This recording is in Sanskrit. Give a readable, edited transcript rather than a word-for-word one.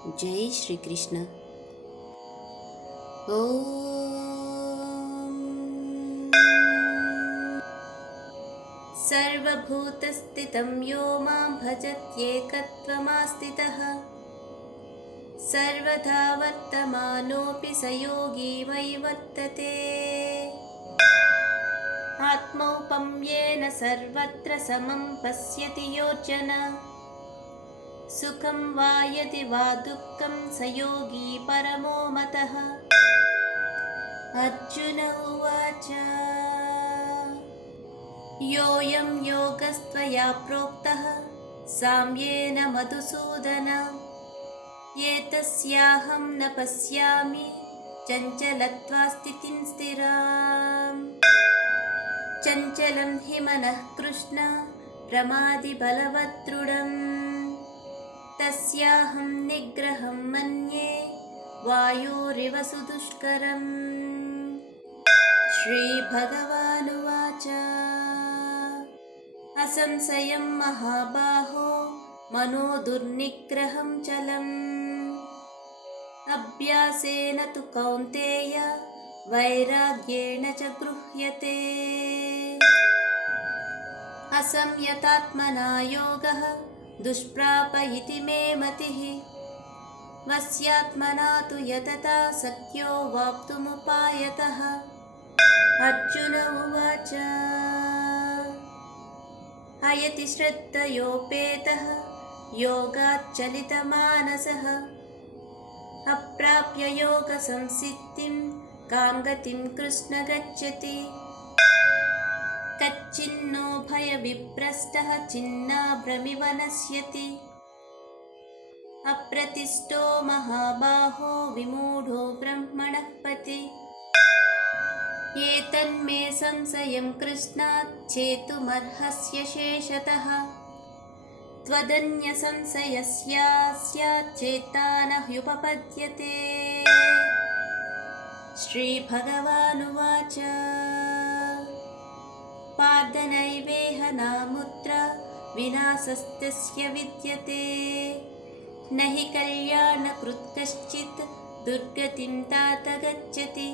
जय श्री कृष्ण। ओम सर्वभूतस्थितं यो मां भजत्येकत्वमास्थितः सर्वथा वर्तमानोऽपि स योगी मयि वर्तते। आत्मौपम्येन सर्वत्र समं पश्यति योऽर्जुन सुखं वा यदि वा दुःखं स योगी परमो मतः। अर्जुन उवाच योऽयं योगस्त्वया प्रोक्तः साम्येन मधुसूदन एतस्याहं न पश्यामि चञ्चलत्वा स्थितिं स्थिराम्। चञ्चलं हि मनः कृष्ण प्रमादि बलवद्दृढम् तस्याहं निग्रहं मन्ये वायोरिव सुदुष्करम्। श्रीभगवानुवाच असंशयं महाबाहो मनो दुर्निग्रहं चलम् अभ्यासेन तु कौन्तेय वैराग्येण च गृह्यते। असंयतात्मना योगः दुष्प्राप इति मे मतिः वस्यात्मना तु यतता शक्यो वाप्तुमुपायतः। अर्जुन उवाच अयति श्रद्धयोपेतः योगाच्चलितमानसः अप्राप्य योगसंसिद्धिं कां गतिं कृष्ण गच्छति। कच्चिन्नो भयविभ्रष्टः छिन्नाभ्रमिव नश्यति अप्रतिष्ठो महाबाहो विमूढो ब्रह्मणः पथि। एतन्मे संशयं कृष्णात् छेतुमर्हस्य शेषतः त्वदन्यसंशयस्यास्यात् चेता न ह्युपपद्यते। श्रीभगवानुवाच पार्थ नैवेह नामुत्र विनाशस्तस्य विद्यते न हि कल्याणकृत् कश्चित् दुर्गतिं तात गच्छति।